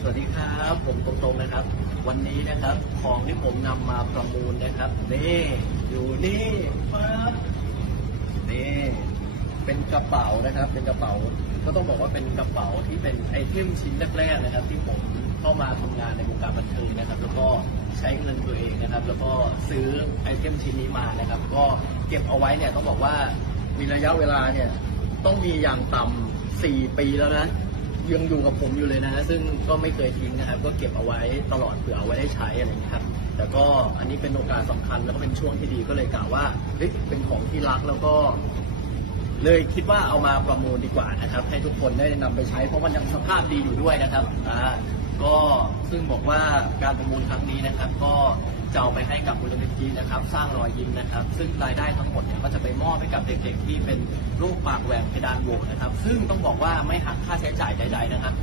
สวัสดีครับผมตรงๆนะครับ วันนี้นะครับของที่ผมนำมาประมูลนะครับนี่อยู่นี่ปั๊บนี่เป็นกระเป๋านะครับ เป็นกระเป๋าก็ต้องบอกว่าเป็นกระเป๋าที่เป็นไอเทมชิ้นแรกๆนะครับ ที่ผมเข้ามาทำงานในวงการบันเทิงนะครับ แล้วก็ใช้เงินตัวเองนะครับ แล้วก็ซื้อไอเทมชิ้นนี้มานะครับ ก็เก็บเอาไว้เนี่ยต้องบอกว่ามีระยะเวลาเนี่ยต้องมีอย่างต่ำสี่ปีแล้วนะ ยังอยู่กับผมอยู่เลยนะฮะซึ่งก็ไม่เคยทิ้งนะครับก็เก็บเอาไว้ตลอดเผื่อเอาไว้ได้ใช้อะไรอย่างเงี้ยครับแต่ก็อันนี้เป็นโอกาสสำคัญแล้วก็เป็นช่วงที่ดีก็เลยกล่าวว่าเฮ้ยเป็นของที่รักแล้วก็ เลยคิดว่าเอามาประมูลดีกว่านะครับ ให้ทุกคนได้นำไปใช้เพราะมันยังสภาพดีอยู่ด้วยนะครับอ่าก็ซึ่งบอกว่าการประมูลครั้งนี้นะครับ ก็ จะเอาไปให้กับมูลนิธินะครับ สร้างรอยยิ้มนะครับ ซึ่งรายได้ทั้งหมดเนี่ยก็จะไปมอบให้กับเด็กๆที่เป็นโรคปากแหว่งเพดานโหวนะครับ ซึ่งต้องบอกว่าไม่หักค่าใช้จ่ายใดๆนะครับ